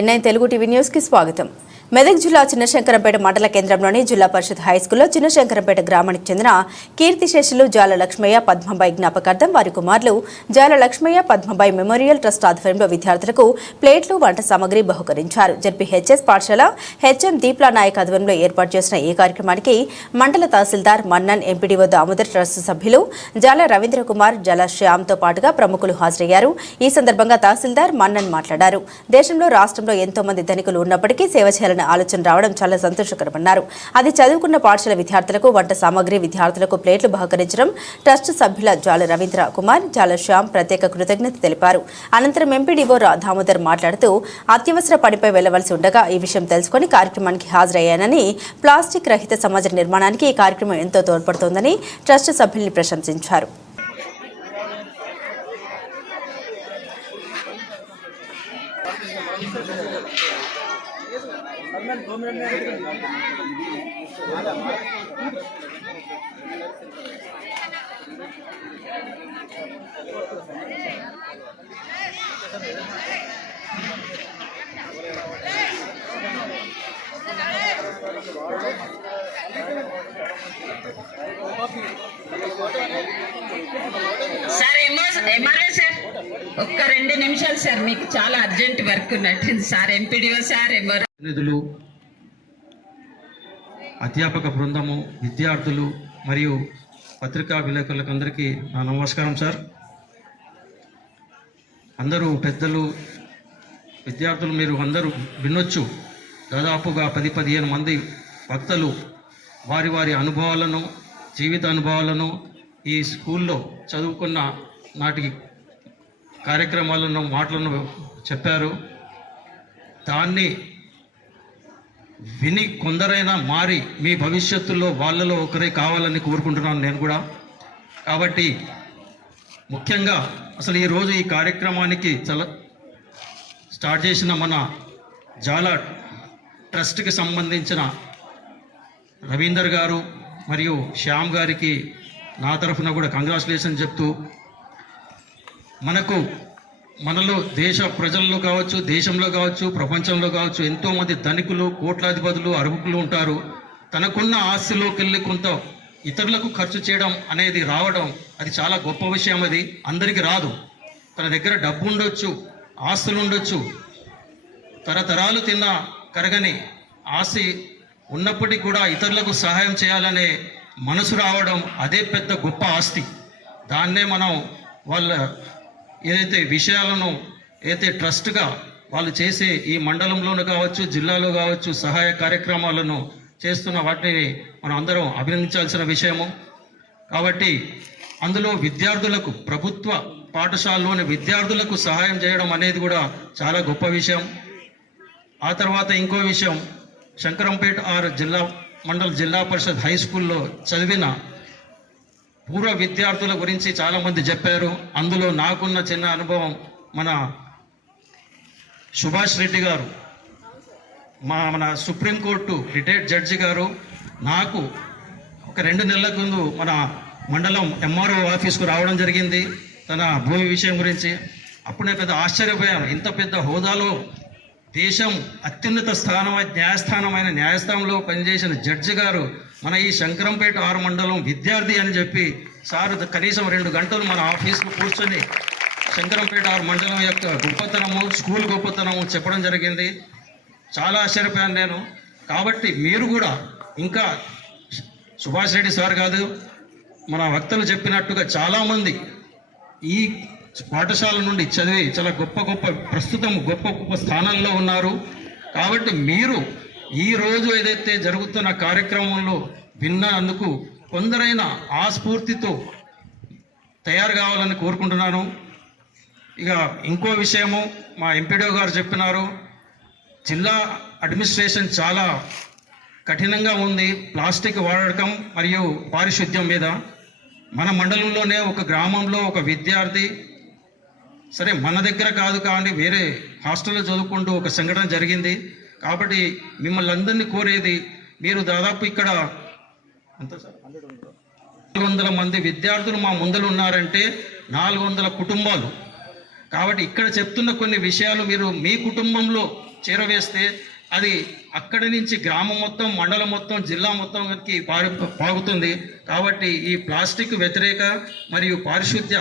NI Telugu TV న్యూస్కి స్వాగతం మెదక్ జిల్లా చిన్నశంకరంపేట మండల కేంద్రంలోని జిల్లా పరిషత్ హైస్కూల్లో చిన్నశంకరంపేట గ్రామానికి చెందిన కీర్తిశేషులు జాల లక్ష్మయ్య పద్మబాయి జ్ఞాపకార్థం వారి కుమారులు జాల లక్ష్మయ్య పద్మబాయి మెమోరియల్ ట్రస్ట్ ఆధ్వర్యంలో విద్యార్థులకు ప్లేట్లు వంట సామగ్రి బహుకరించారు హెచ్ఎస్ పాఠశాల హెచ్ఎం దీప్లా నాయక్ ఆధ్వర్యంలో ఏర్పాటు చేసిన ఈ కార్యక్రమానికి మండల తహసీల్దార్ మన్నన్ ఎంపీడీఓ దామోదర్ ట్రస్ట్ సభ్యులు జాల రవీంద్ర కుమార్ జాల శ్యామ్తో పాటుగా ప్రముఖులు హాజరయ్యారు ఈ సందర్భంగా తహసీల్దార్ మన్నన్ మాట్లాడారు దేశంలో రాష్ట్రంలో ఎంతో మంది ధనికులు ఉన్నప్పటికీ సేవ చేయాలని చేయాలన్న ఆలోచన రావడం చాలా సంతోషకరమన్నారు అది చదువుకున్న పాఠశాల విద్యార్థులకు వంట సామాగ్రి విద్యార్థులకు ప్లేట్లు బహకరించడం ట్రస్ట్ సభ్యుల జాల రవీంద్ర కుమార్ జాల శ్యామ్ ప్రత్యేక కృతజ్ఞత తెలిపారు అనంతరం ఎంపీడీఓ దామోదర్ మాట్లాడుతూ అత్యవసర పనిపై వెళ్లవలసి ఉండగా ఈ విషయం తెలుసుకుని కార్యక్రమానికి హాజరయ్యానని ప్లాస్టిక్ రహిత సమాజ నిర్మాణానికి ఈ కార్యక్రమం ఎంతో తోడ్పడుతోందని ట్రస్ట్ సభ్యుల్ని ప్రశంసించారు సార్ ఎమ్మెల్యే సార్ ఒక్క రెండు నిమిషాలు సార్ మీకు చాలా అర్జెంట్ వర్క్ ఉన్నట్టుంది సార్ ఎంపీడీఓ సార్ ఎంఆర్ అధ్యాపక బృందము విద్యార్థులు మరియు పత్రికా విలేకరులకు అందరికీ నా నమస్కారం సార్ అందరూ పెద్దలు విద్యార్థులు మీరు అందరూ వినొచ్చు దాదాపుగా పది పదిహేను మంది భక్తులు వారి వారి అనుభవాలను జీవిత అనుభవాలను ఈ స్కూల్లో చదువుకున్న నాటి కార్యక్రమాలను మాటలను చెప్పారు దాన్ని విని కొందరైనా మారి మీ భవిష్యత్తులో వాళ్ళలో ఒకరే కావాలని కోరుకుంటున్నాను నేను కూడా కాబట్టి ముఖ్యంగా అసలు ఈరోజు ఈ కార్యక్రమానికి చల స్టార్ట్ చేసిన మన జాల ట్రస్ట్కి సంబంధించిన రవీందర్ గారు మరియు శ్యామ్ గారికి నా తరఫున కూడా కంగ్రాచులేషన్ చెప్తూ మనకు మనలో దేశ ప్రజల్లో కావచ్చు దేశంలో కావచ్చు ప్రపంచంలో కావచ్చు ఎంతోమంది ధనికులు కోట్లాధిపతులు అర్హకులు ఉంటారు తనకున్న ఆస్తిలోకి వెళ్ళి కొంత ఇతరులకు ఖర్చు చేయడం అనేది రావడం అది చాలా గొప్ప విషయం అది అందరికీ రాదు తన దగ్గర డబ్బు ఉండొచ్చు ఆస్తులు ఉండొచ్చు తరతరాలు తిన్న కరగని ఆస్తి ఉన్నప్పటికీ కూడా ఇతరులకు సహాయం చేయాలనే మనసు రావడం అదే పెద్ద గొప్ప ఆస్తి దాన్నే మనం వాళ్ళ ఏదైతే విషయాలను ఏదైతే ట్రస్ట్గా వాళ్ళు చేసే ఈ మండలంలోనూ కావచ్చు జిల్లాలో కావచ్చు సహాయ కార్యక్రమాలను చేస్తున్న వాటిని మనం అందరం అభినందించాల్సిన విషయము కాబట్టి అందులో విద్యార్థులకు ప్రభుత్వ పాఠశాలలోని విద్యార్థులకు సహాయం చేయడం అనేది కూడా చాలా గొప్ప విషయం ఆ తర్వాత ఇంకో విషయం శంకరంపేట ఆర్ జిల్లా మండల్ జిల్లా పరిషత్ హై స్కూల్లో చదివిన పూర్వ విద్యార్థుల గురించి చాలామంది చెప్పారు అందులో నాకున్న చిన్న అనుభవం మన సుభాష్ రెడ్డి గారు మా మన సుప్రీంకోర్టు రిటైర్డ్ జడ్జి గారు నాకు ఒక రెండు నెలల ముందు మన మండలం ఎంఆర్ఓ ఆఫీస్కు రావడం జరిగింది తన భూమి విషయం గురించి అప్పుడు నేను పెద్ద ఆశ్చర్యపోయాను ఇంత పెద్ద హోదాలో దేశం అత్యున్నత స్థానం న్యాయస్థానమైన న్యాయస్థానంలో పనిచేసిన జడ్జి గారు మన ఈ శంకరంపేట ఆరు మండలం విద్యార్థి అని చెప్పి సార్ కనీసం రెండు గంటలు మన ఆఫీస్లో కూర్చొని శంకరంపేట ఆరు మండలం యొక్క గొప్పతనము స్కూల్ గొప్పతనము చెప్పడం జరిగింది చాలా ఆశ్చర్యపోయాను నేను కాబట్టి మీరు కూడా ఇంకా సుభాష్ రెడ్డి సార్ కాదు మన వక్తలు చెప్పినట్టుగా చాలామంది ఈ పాఠశాల నుండి చదివి చాలా గొప్ప గొప్ప ప్రస్తుతం గొప్ప గొప్ప స్థానంలో ఉన్నారు కాబట్టి మీరు ఈ రోజు ఏదైతే జరుగుతున్న కార్యక్రమంలో భిన్న అందుకు కొందరైన ఆ స్ఫూర్తితో తయారు కావాలని కోరుకుంటున్నాను ఇక ఇంకో విషయము మా ఎంపీడో గారు చెప్పినారు జిల్లా అడ్మినిస్ట్రేషన్ చాలా కఠినంగా ఉంది ప్లాస్టిక్ వాడకం మరియు పారిశుద్ధ్యం మీద మన మండలంలోనే ఒక గ్రామంలో ఒక విద్యార్థి సరే మన దగ్గర కాదు కానీ వేరే హాస్టల్లో చదువుకుంటూ ఒక సంఘటన జరిగింది కాబట్టి మిమ్మల్ని అందరినీ కోరేది మీరు దాదాపు ఇక్కడ నాలుగు వందల మంది విద్యార్థులు మా ముందలు ఉన్నారంటే నాలుగు వందల కుటుంబాలు కాబట్టి ఇక్కడ చెప్తున్న కొన్ని విషయాలు మీరు మీ కుటుంబంలో చేరవేస్తే అది అక్కడి నుంచి గ్రామం మొత్తం మండలం మొత్తం జిల్లా మొత్తం పారి పాగుతుంది కాబట్టి ఈ ప్లాస్టిక్ వ్యతిరేక మరియు పారిశుద్ధ్య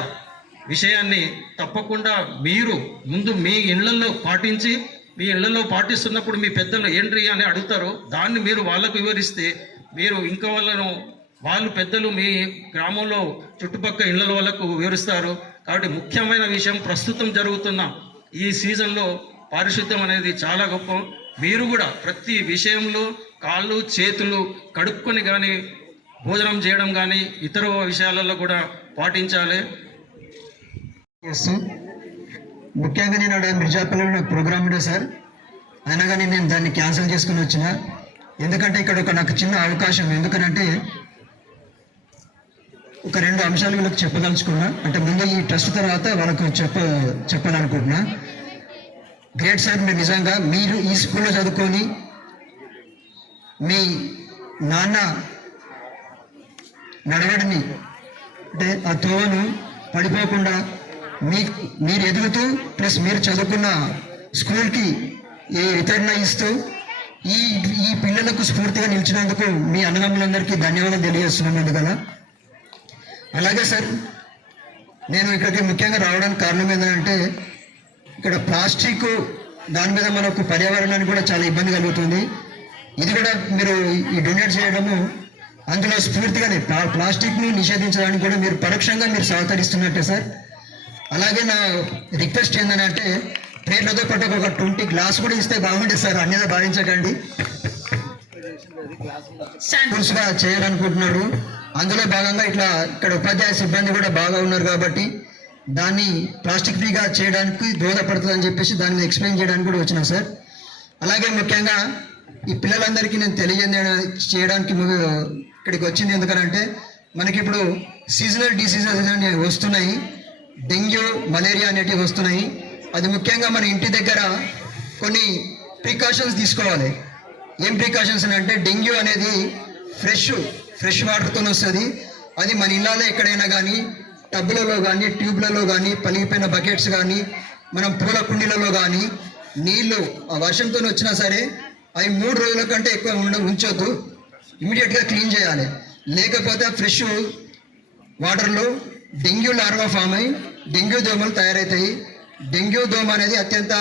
విషయాన్ని తప్పకుండా మీరు ముందు మీ ఇళ్లలో పాటించి మీ ఇళ్లలో పాటిస్తున్నప్పుడు మీ పెద్దలు ఏంట్రి అని అడుగుతారు దాన్ని మీరు వాళ్ళకు వివరిస్తే మీరు ఇంకా వాళ్ళను వాళ్ళు పెద్దలు మీ గ్రామంలో చుట్టుపక్కల ఇళ్ల వాళ్ళకు వివరిస్తారు కాబట్టి ముఖ్యమైన విషయం ప్రస్తుతం జరుగుతున్న ఈ సీజన్లో పారిశుద్ధ్యం అనేది చాలా గొప్ప మీరు కూడా ప్రతి విషయంలో కాళ్ళు చేతులు కడుక్కొని కానీ భోజనం చేయడం కానీ ఇతర విషయాలలో కూడా పాటించాలి ముఖ్యంగా నేను అక్కడ మిర్జాపల్లిలో ప్రోగ్రామ్ ఉండే సార్ అయినా కానీ నేను దాన్ని క్యాన్సిల్ చేసుకుని వచ్చిన ఎందుకంటే ఇక్కడ ఒక నాకు చిన్న అవకాశం ఎందుకనంటే ఒక రెండు అంశాలు వీళ్ళకి చెప్పదలుచుకున్నా అంటే ముందు ఈ ట్రస్ట్ తర్వాత వాళ్ళకు చెప్ప చెప్పాలనుకుంటున్నా గ్రేట్ సార్ మీరు నిజంగా మీరు ఈ స్కూల్లో చదువుకొని మీ నాన్న నడవడిని అంటే ఆ తోవను పడిపోకుండా మీ మీరు ఎదుగుతూ ప్లస్ మీరు చదువుకున్న స్కూల్కి ఏ వితరణ ఇస్తూ ఈ ఈ పిల్లలకు స్ఫూర్తిగా నిలిచినందుకు మీ అన్నదమ్ములందరికీ ధన్యవాదాలు తెలియజేస్తున్నాను కదా అలాగే సార్ నేను ఇక్కడికి ముఖ్యంగా రావడానికి కారణం ఏంటంటే ఇక్కడ ప్లాస్టిక్ దాని మీద మనకు పర్యావరణానికి కూడా చాలా ఇబ్బంది కలుగుతుంది ఇది కూడా మీరు ఈ డొనేట్ చేయడము అందులో స్ఫూర్తిగానే ప్లాస్టిక్ను నిషేధించడానికి కూడా మీరు పరోక్షంగా మీరు సహకరిస్తున్నట్టే సార్ అలాగే నా రిక్వెస్ట్ ఏంటంటే ప్లేట్లతో పాటు ఒక ట్వంటీ గ్లాస్ కూడా ఇస్తే బాగుంటుంది సార్ అన్యదా భావించకండి కోర్సుగా చేయాలనుకుంటున్నాడు అందులో భాగంగా ఇట్లా ఇక్కడ ఉపాధ్యాయ సిబ్బంది కూడా బాగా ఉన్నారు కాబట్టి దాన్ని ప్లాస్టిక్ ఫ్రీగా చేయడానికి దోహదపడుతుందని చెప్పేసి దాన్ని ఎక్స్ప్లెయిన్ చేయడానికి కూడా వచ్చినా సార్ అలాగే ముఖ్యంగా ఈ పిల్లలందరికీ నేను తెలియజే చేయడానికి ఇక్కడికి వచ్చింది ఎందుకనంటే మనకి ఇప్పుడు సీజనల్ డిసీజెస్ వస్తున్నాయి డెంగ్యూ మలేరియా అనేటివి వస్తున్నాయి అది ముఖ్యంగా మన ఇంటి దగ్గర కొన్ని ప్రికాషన్స్ తీసుకోవాలి ఏం ప్రికాషన్స్ అంటే డెంగ్యూ అనేది ఫ్రెష్ ఫ్రెష్ వాటర్తో వస్తుంది అది మన ఇళ్ళలో ఎక్కడైనా కానీ టబ్బులలో కానీ ట్యూబ్లలో కానీ పలిగిపోయిన బకెట్స్ కానీ మనం పూల కుండీలలో కానీ నీళ్ళు ఆ వర్షంతో వచ్చినా సరే అవి మూడు రోజుల కంటే ఎక్కువ ఉండ ఉంచొద్దు ఇమీడియట్గా క్లీన్ చేయాలి లేకపోతే ఫ్రెష్ వాటర్లో డెంగ్యూ లార్వా ఫామ్ అయి డెంగ్యూ దోమలు తయారవుతాయి డెంగ్యూ దోమ అనేది అత్యంత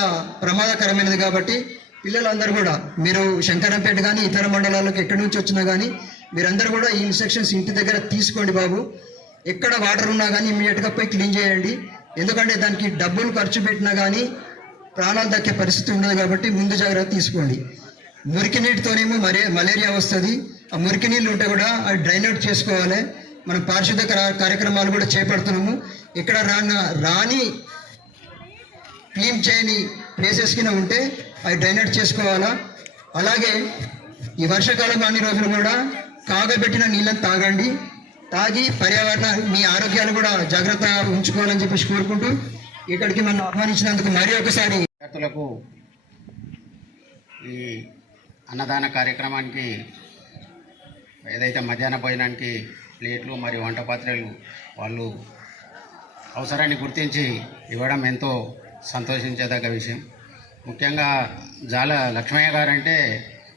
ప్రమాదకరమైనది కాబట్టి పిల్లలందరూ కూడా మీరు శంకరంపేట కానీ ఇతర మండలాలకు ఎక్కడి నుంచి వచ్చినా కానీ మీరందరూ కూడా ఈ ఇన్స్ట్రక్షన్స్ ఇంటి దగ్గర తీసుకోండి బాబు ఎక్కడ వాటర్ ఉన్నా కానీ ఇమీడియట్గా పోయి క్లీన్ చేయండి ఎందుకంటే దానికి డబ్బులు ఖర్చు పెట్టినా కానీ ప్రాణాలు దక్కే పరిస్థితి ఉండదు కాబట్టి ముందు జాగ్రత్త తీసుకోండి మురికి నీటితోనేమో మరే మలేరియా వస్తుంది ఆ మురికి నీళ్ళు ఉంటే కూడా అది డ్రైన్ అవుట్ చేసుకోవాలి మనం పారిశుద్ధ కార్యక్రమాలు కూడా చేపడుతున్నాము ఇక్కడ రాన్న రాని క్లీన్ చేయని ప్లేసెస్ కింద ఉంటే అవి డైనెట్ చేసుకోవాలా అలాగే ఈ వర్షాకాలం అన్ని రోజులు కూడా కాగబెట్టిన నీళ్ళని తాగండి తాగి పర్యావరణ మీ ఆరోగ్యాలు కూడా జాగ్రత్త ఉంచుకోవాలని చెప్పేసి కోరుకుంటూ ఇక్కడికి మనం ఆహ్వానించినందుకు మరీ ఒకసారి విద్యార్థులకు ఈ అన్నదాన కార్యక్రమానికి ఏదైతే మధ్యాహ్న భోజనానికి ప్లేట్లు మరియు వంట పాత్రలు వాళ్ళు అవసరాన్ని గుర్తించి ఇవ్వడం ఎంతో సంతోషించేదగ్గ విషయం ముఖ్యంగా జాల లక్ష్మయ్య గారు అంటే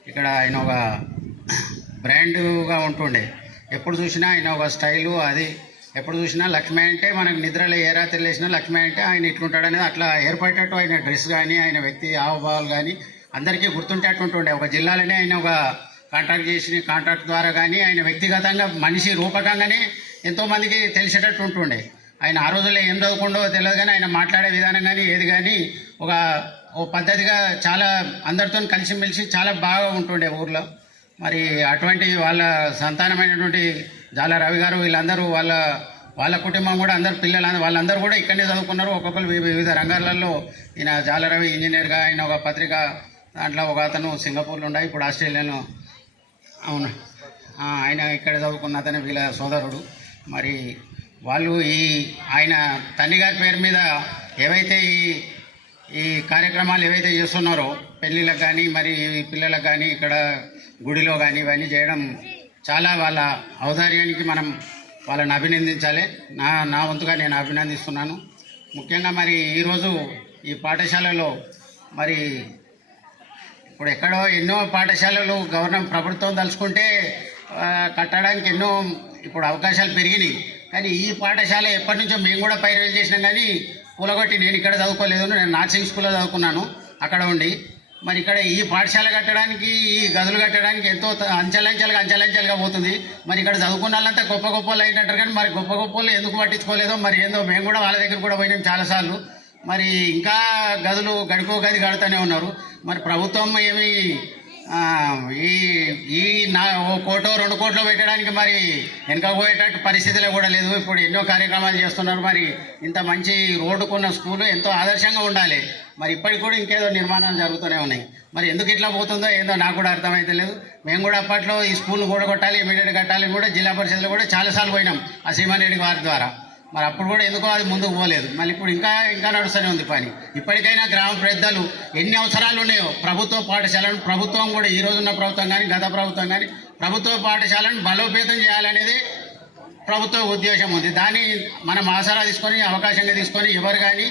ఇక్కడ ఆయన ఒక బ్రాండ్గా ఉంటుండే ఎప్పుడు చూసినా ఆయన ఒక స్టైలు అది ఎప్పుడు చూసినా లక్ష్మీ అంటే మనకు నిద్రలో ఏ రాత్రి లేచినా లక్ష్మీ అంటే ఆయన ఇట్లుంటాడు అనేది అట్లా ఏర్పడేటట్టు ఆయన డ్రెస్ కానీ ఆయన వ్యక్తి ఆవభావాలు కానీ అందరికీ గుర్తుంటేటట్టు ఒక జిల్లాలోనే ఆయన ఒక కాంటాక్ట్ చేసిన కాంట్రాక్ట్ ద్వారా కానీ ఆయన వ్యక్తిగతంగా మనిషి రూపకంగానే ఎంతోమందికి తెలిసేటట్టు ఉంటుండే ఆయన ఆ రోజుల్లో ఏం చదువుకుండో తెలియదు కానీ ఆయన మాట్లాడే విధానం కానీ ఏది కానీ ఒక ఓ పద్ధతిగా చాలా అందరితో కలిసిమెలిసి చాలా బాగా ఉంటుండే ఊర్లో మరి అటువంటి వాళ్ళ సంతానమైనటువంటి జాల రవి గారు వీళ్ళందరూ వాళ్ళ వాళ్ళ కుటుంబం కూడా అందరు పిల్లలు వాళ్ళందరూ కూడా ఇక్కడనే చదువుకున్నారు ఒక్కొక్కరు వివిధ రంగాలలో ఈయన జాలరవి ఇంజనీర్గా ఆయన ఒక పత్రిక దాంట్లో ఒక అతను సింగపూర్లో ఉండే ఇప్పుడు ఆస్ట్రేలియాలో అవును ఆయన ఇక్కడ చదువుకున్న అతను వీళ్ళ సోదరుడు మరి వాళ్ళు ఈ ఆయన తల్లిగారి గారి పేరు మీద ఏవైతే ఈ ఈ కార్యక్రమాలు ఏవైతే చేస్తున్నారో పెళ్ళిళ్ళకు కానీ మరి పిల్లలకు కానీ ఇక్కడ గుడిలో కానీ ఇవన్నీ చేయడం చాలా వాళ్ళ ఔదార్యానికి మనం వాళ్ళని అభినందించాలి నా నా వంతుగా నేను అభినందిస్తున్నాను ముఖ్యంగా మరి ఈరోజు ఈ పాఠశాలలో మరి ఇప్పుడు ఎక్కడో ఎన్నో పాఠశాలలు గవర్నమెంట్ ప్రభుత్వం తలుచుకుంటే కట్టడానికి ఎన్నో ఇప్పుడు అవకాశాలు పెరిగినాయి కానీ ఈ పాఠశాల ఎప్పటి నుంచో మేము కూడా పైరవేలు చేసినాం కానీ పూలగొట్టి నేను ఇక్కడ చదువుకోలేదు నేను నర్సింగ్ స్కూల్లో చదువుకున్నాను అక్కడ ఉండి మరి ఇక్కడ ఈ పాఠశాల కట్టడానికి ఈ గదులు కట్టడానికి ఎంతో అంచెలంచెలుగా అంచెలంచెలుగా పోతుంది మరి ఇక్కడ చదువుకున్న వాళ్ళంతా గొప్ప గొప్పలు అయినట్టు కానీ మరి గొప్ప గొప్పలు ఎందుకు పట్టించుకోలేదో మరి ఏందో మేము కూడా వాళ్ళ దగ్గర కూడా పోయినాం చాలాసార్లు మరి ఇంకా గదులు గడిపో గది కడుతూనే ఉన్నారు మరి ప్రభుత్వం ఏమి ఈ ఈ నా ఓ కోటో రెండు కోట్లు పెట్టడానికి మరి వెనకపోయేటట్టు పరిస్థితులు కూడా లేదు ఇప్పుడు ఎన్నో కార్యక్రమాలు చేస్తున్నారు మరి ఇంత మంచి రోడ్డుకున్న స్కూలు ఎంతో ఆదర్శంగా ఉండాలి మరి ఇప్పటికి కూడా ఇంకేదో నిర్మాణాలు జరుగుతూనే ఉన్నాయి మరి ఎందుకు ఇట్లా పోతుందో ఏందో నాకు కూడా అర్థమైతే లేదు మేము కూడా అప్పట్లో ఈ స్కూల్ కొట్టాలి ఇమీడియట్ కట్టాలి కూడా జిల్లా పరిషత్లో కూడా చాలాసార్లు పోయినాం ఆ శ్రీమాన్ వారి ద్వారా మరి అప్పుడు కూడా ఎందుకో అది ముందుకు పోలేదు మళ్ళీ ఇప్పుడు ఇంకా ఇంకా నడుస్తూనే ఉంది పని ఇప్పటికైనా గ్రామ పెద్దలు ఎన్ని అవసరాలు ఉన్నాయో ప్రభుత్వ పాఠశాలను ప్రభుత్వం కూడా ఈ రోజున్న ప్రభుత్వం కానీ గత ప్రభుత్వం కానీ ప్రభుత్వ పాఠశాలను బలోపేతం చేయాలనేది ప్రభుత్వ ఉద్దేశం ఉంది దాన్ని మనం ఆసరా తీసుకొని అవకాశంగా తీసుకొని ఎవరు కానీ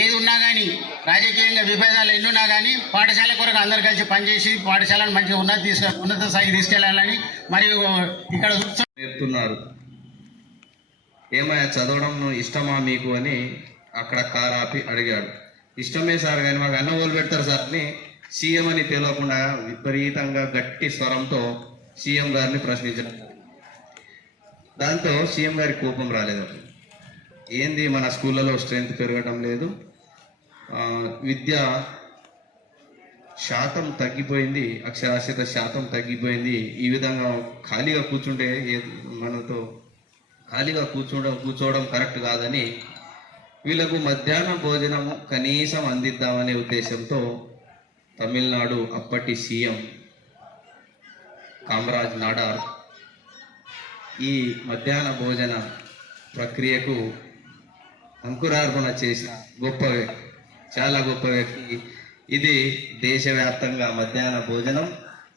ఏది ఉన్నా కానీ రాజకీయంగా విభేదాలు ఉన్నా కానీ పాఠశాల కొరకు అందరు కలిసి పనిచేసి పాఠశాలను మంచిగా ఉన్నత తీసుకు ఉన్నత స్థాయికి తీసుకెళ్లాలని మరియు ఇక్కడ చెప్తున్నారు ఏమయ్యా చదవడం ఇష్టమా మీకు అని అక్కడ కార్ ఆపి అడిగాడు ఇష్టమే సార్ కానీ మాకు అన్న వదిలి పెడతారు సార్ని సీఎం అని తెలియకుండా విపరీతంగా గట్టి స్వరంతో సీఎం గారిని ప్రశ్నించడం దాంతో సీఎం గారి కోపం రాలేదు ఏంది మన స్కూళ్ళలో స్ట్రెంత్ పెరగడం లేదు విద్య శాతం తగ్గిపోయింది అక్షరాస్యత శాతం తగ్గిపోయింది ఈ విధంగా ఖాళీగా కూర్చుంటే మనతో ఖాళీగా కూర్చోవడం కూర్చోవడం కరెక్ట్ కాదని వీళ్ళకు మధ్యాహ్న భోజనం కనీసం అందిద్దామనే ఉద్దేశంతో తమిళనాడు అప్పటి సీఎం కామరాజ్ నాడార్ ఈ మధ్యాహ్న భోజన ప్రక్రియకు అంకురార్పణ చేసిన గొప్ప వ్యక్తి చాలా గొప్ప వ్యక్తి ఇది దేశవ్యాప్తంగా మధ్యాహ్న భోజనం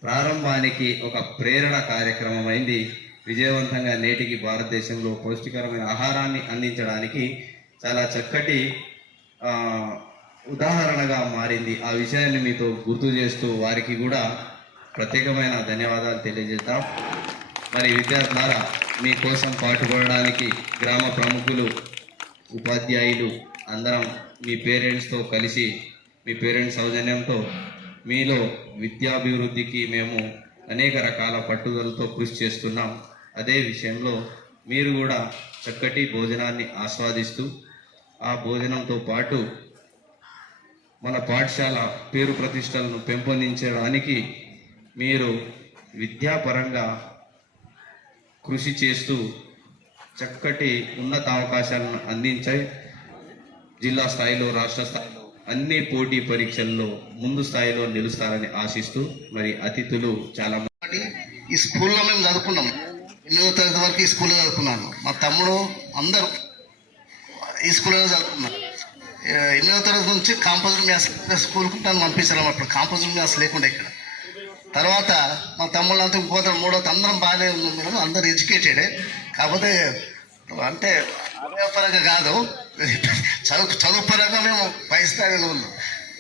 ప్రారంభానికి ఒక ప్రేరణ కార్యక్రమమైంది విజయవంతంగా నేటికి భారతదేశంలో పౌష్టికరమైన ఆహారాన్ని అందించడానికి చాలా చక్కటి ఉదాహరణగా మారింది ఆ విషయాన్ని మీతో గుర్తు చేస్తూ వారికి కూడా ప్రత్యేకమైన ధన్యవాదాలు తెలియజేద్దాం మరి మీ మీకోసం పాటుపడడానికి గ్రామ ప్రముఖులు ఉపాధ్యాయులు అందరం మీ పేరెంట్స్తో కలిసి మీ పేరెంట్స్ సౌజన్యంతో మీలో విద్యాభివృద్ధికి మేము అనేక రకాల పట్టుదలతో కృషి చేస్తున్నాం అదే విషయంలో మీరు కూడా చక్కటి భోజనాన్ని ఆస్వాదిస్తూ ఆ భోజనంతో పాటు మన పాఠశాల పేరు ప్రతిష్టలను పెంపొందించడానికి మీరు విద్యాపరంగా కృషి చేస్తూ చక్కటి ఉన్నత అవకాశాలను అందించే జిల్లా స్థాయిలో రాష్ట్ర స్థాయిలో అన్ని పోటీ పరీక్షల్లో ముందు స్థాయిలో నిలుస్తారని ఆశిస్తూ మరి అతిథులు చాలా ఈ స్కూల్లో మేము చదువుకున్నాం ఎనిమిదో తరగతి వరకు ఈ స్కూల్లో చదువుకున్నాను మా తమ్ముడు అందరూ ఈ స్కూల్లో చదువుకున్నాను ఎనిమిదో తరగతి నుంచి కాంపోజిట్ మ్యాథ్స్ స్కూల్కి నన్ను పంపించడం అప్పుడు కాంపోజిట్ మ్యాథ్స్ లేకుండా ఇక్కడ తర్వాత మా తమ్ముళ్ళు అంతా ఇంకోతరం మూడో అందరం బాగానే ఉంది అందరు ఎడ్యుకేటెడే కాకపోతే అంటే పరంగా కాదు చదువు చదువు పరంగా మేము పై ఉన్నాం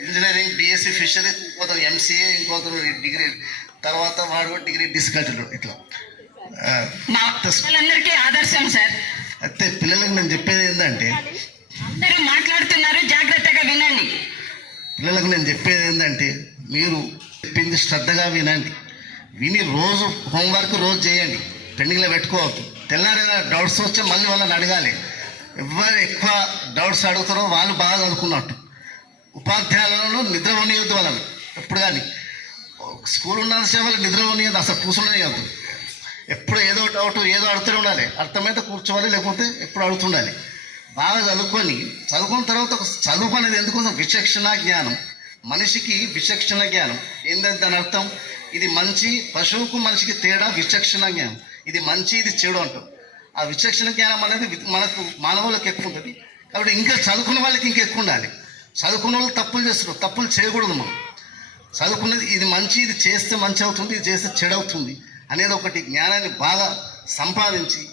ఇంజనీరింగ్ బిఎస్సి ఫిషరీస్ ఇంకోతం ఎంసీఏ ఇంకోతం డిగ్రీ తర్వాత వాడు డిగ్రీ డిస్కంటిన్యూ ఇట్లా మా పిల్లలందరికీ ఆదర్శం సార్ అయితే పిల్లలకు నేను చెప్పేది ఏంటంటే అందరూ మాట్లాడుతున్నారు జాగ్రత్తగా వినండి పిల్లలకు నేను చెప్పేది ఏంటంటే మీరు చెప్పింది శ్రద్ధగా వినండి విని రోజు హోంవర్క్ రోజు చేయండి పెండింగ్లో పెట్టుకోవద్దు తెల్లారి డౌట్స్ వస్తే మళ్ళీ వాళ్ళని అడగాలి ఎవరు ఎక్కువ డౌట్స్ అడుగుతారో వాళ్ళు బాగా చదువుకున్నట్టు ఉపాధ్యాయులను నిద్ర ఉండవద్దు వాళ్ళని ఎప్పుడు కానీ స్కూల్ ఉన్నంతసేపు వాళ్ళు నిద్ర ఉండదు అసలు కూర్చుండనియద్దు ఎప్పుడు ఏదో డౌట్ ఏదో అడుగుతూనే ఉండాలి అర్థమైతే కూర్చోవాలి లేకపోతే ఎప్పుడు అడుగుతుండాలి బాగా చదువుకొని చదువుకున్న తర్వాత చదువు అనేది ఎందుకోసం విచక్షణ జ్ఞానం మనిషికి విచక్షణ జ్ఞానం ఏంటంటే దాని అర్థం ఇది మంచి పశువుకు మనిషికి తేడా విచక్షణ జ్ఞానం ఇది మంచి ఇది చెడు అంటాం ఆ విచక్షణ జ్ఞానం అనేది మనకు మానవులకు ఎక్కువ ఉంటుంది కాబట్టి ఇంకా చదువుకున్న వాళ్ళకి ఇంకా ఎక్కువ ఉండాలి చదువుకున్న వాళ్ళు తప్పులు చేస్తున్నారు తప్పులు చేయకూడదు మనం చదువుకున్నది ఇది మంచి ఇది చేస్తే మంచి అవుతుంది ఇది చేస్తే చెడు అవుతుంది అనేది ఒకటి జ్ఞానాన్ని బాగా సంపాదించి